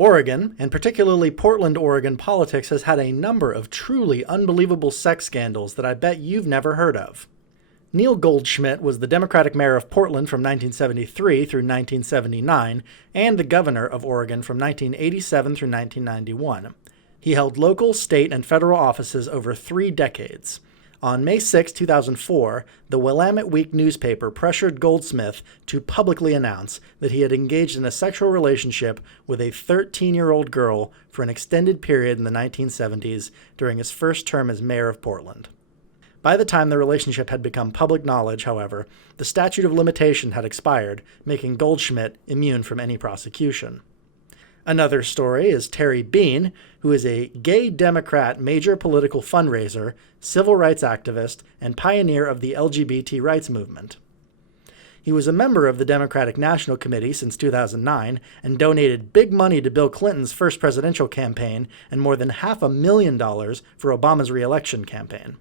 Oregon, and particularly Portland, Oregon politics has had a number of truly unbelievable sex scandals that I bet you've never heard of. Neil Goldschmidt was the Democratic mayor of Portland from 1973 through 1979 and the governor of Oregon from 1987 through 1991. He held local, state, and federal offices over 3 decades. On May 6, 2004, the Willamette Week newspaper pressured Goldsmith to publicly announce that he had engaged in a sexual relationship with a 13-year-old girl for an extended period in the 1970s during his first term as mayor of Portland. By the time the relationship had become public knowledge, however, the statute of limitation had expired, making Goldschmidt immune from any prosecution. Another story is Terry Bean, who is a gay Democrat major political fundraiser, civil rights activist, and pioneer of the LGBT rights movement. He was a member of the Democratic National Committee since 2009 and donated big money to Bill Clinton's first presidential campaign and more than $500,000 for Obama's re-election campaign.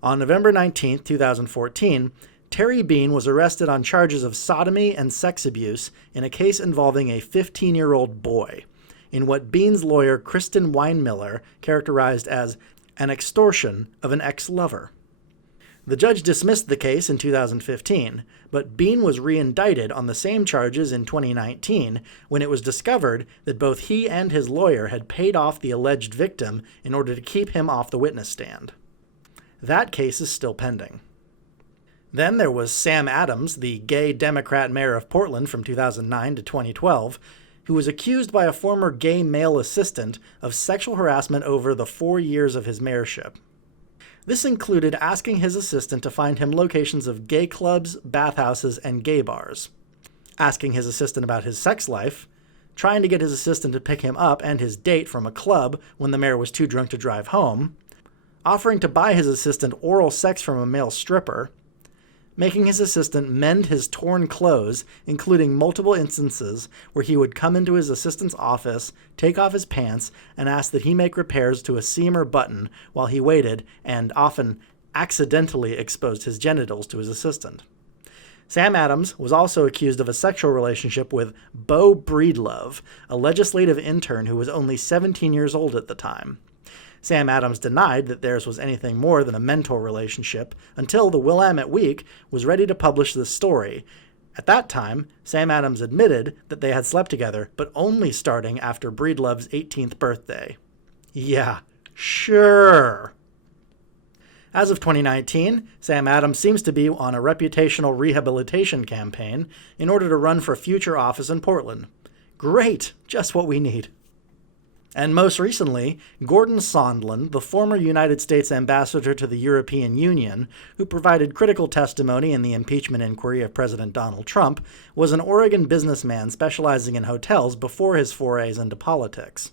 On November 19, 2014, Terry Bean was arrested on charges of sodomy and sex abuse in a case involving a 15-year-old boy, in what Bean's lawyer Kristen Weinmiller characterized as an extortion of an ex-lover. The judge dismissed the case in 2015, but Bean was re-indicted on the same charges in 2019 when it was discovered that both he and his lawyer had paid off the alleged victim in order to keep him off the witness stand. That case is still pending. Then there was Sam Adams, the gay Democrat mayor of Portland from 2009 to 2012, who was accused by a former gay male assistant of sexual harassment over the 4 years of his mayorship. This included asking his assistant to find him locations of gay clubs, bathhouses, and gay bars, asking his assistant about his sex life, trying to get his assistant to pick him up and his date from a club when the mayor was too drunk to drive home, offering to buy his assistant oral sex from a male stripper, making his assistant mend his torn clothes, including multiple instances where he would come into his assistant's office, take off his pants, and ask that he make repairs to a seam or button while he waited and often accidentally exposed his genitals to his assistant. Sam Adams was also accused of a sexual relationship with Beau Breedlove, a legislative intern who was only 17 years old at the time. Sam Adams denied that theirs was anything more than a mentor relationship until the Willamette Week was ready to publish this story. At that time, Sam Adams admitted that they had slept together, but only starting after Breedlove's 18th birthday. Yeah, sure. As of 2019, Sam Adams seems to be on a reputational rehabilitation campaign in order to run for future office in Portland. Great, just what we need. And most recently, Gordon Sondland, the former United States ambassador to the European Union, who provided critical testimony in the impeachment inquiry of President Donald Trump, was an Oregon businessman specializing in hotels before his forays into politics.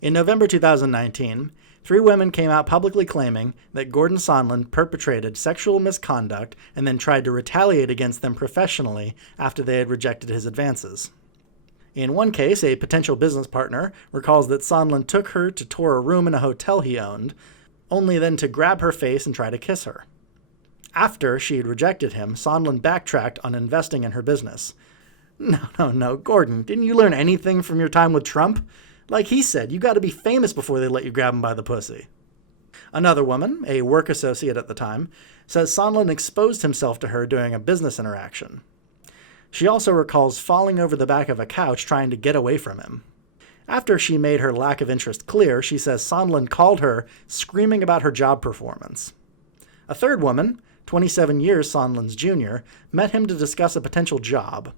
In November 2019, 3 women came out publicly claiming that Gordon Sondland perpetrated sexual misconduct and then tried to retaliate against them professionally after they had rejected his advances. In one case, a potential business partner recalls that Sondland took her to tour a room in a hotel he owned, only then to grab her face and try to kiss her. After she had rejected him, Sondland backtracked on investing in her business. No, Gordon, didn't you learn anything from your time with Trump? Like he said, you gotta be famous before they let you grab him by the pussy. Another woman, a work associate at the time, says Sondland exposed himself to her during a business interaction. She also recalls falling over the back of a couch trying to get away from him. After she made her lack of interest clear, she says Sondland called her, screaming about her job performance. A third woman, 27 years Sondland's junior, met him to discuss a potential job.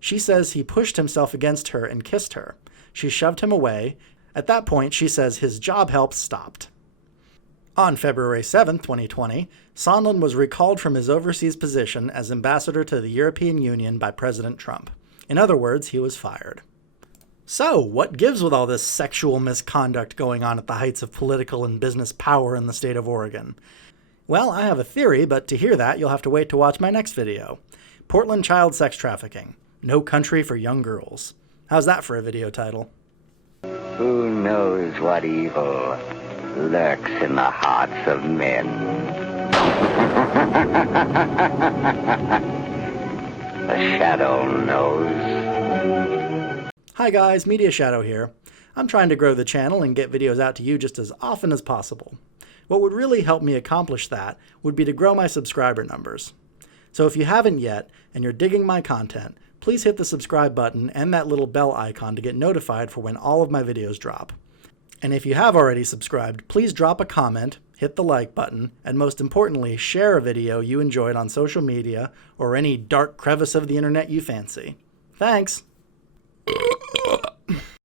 She says he pushed himself against her and kissed her. She shoved him away. At that point, she says his job help stopped. On February 7, 2020, Sondland was recalled from his overseas position as ambassador to the European Union by President Trump. In other words, he was fired. So, what gives with all this sexual misconduct going on at the heights of political and business power in the state of Oregon? Well, I have a theory, but to hear that, you'll have to wait to watch my next video. Portland Child Sex Trafficking. No Country for Young Girls. How's that for a video title? Who knows what evil lurks in the hearts of men? The shadow knows. Hi guys, Media Shadow here. I'm trying to grow the channel and get videos out to you just as often as possible. What would really help me accomplish that would be to grow my subscriber numbers. So if you haven't yet, and you're digging my content, please hit the subscribe button and that little bell icon to get notified for when all of my videos drop. And if you have already subscribed, please drop a comment, hit the like button, and most importantly, share a video you enjoyed on social media or any dark crevice of the internet you fancy. Thanks!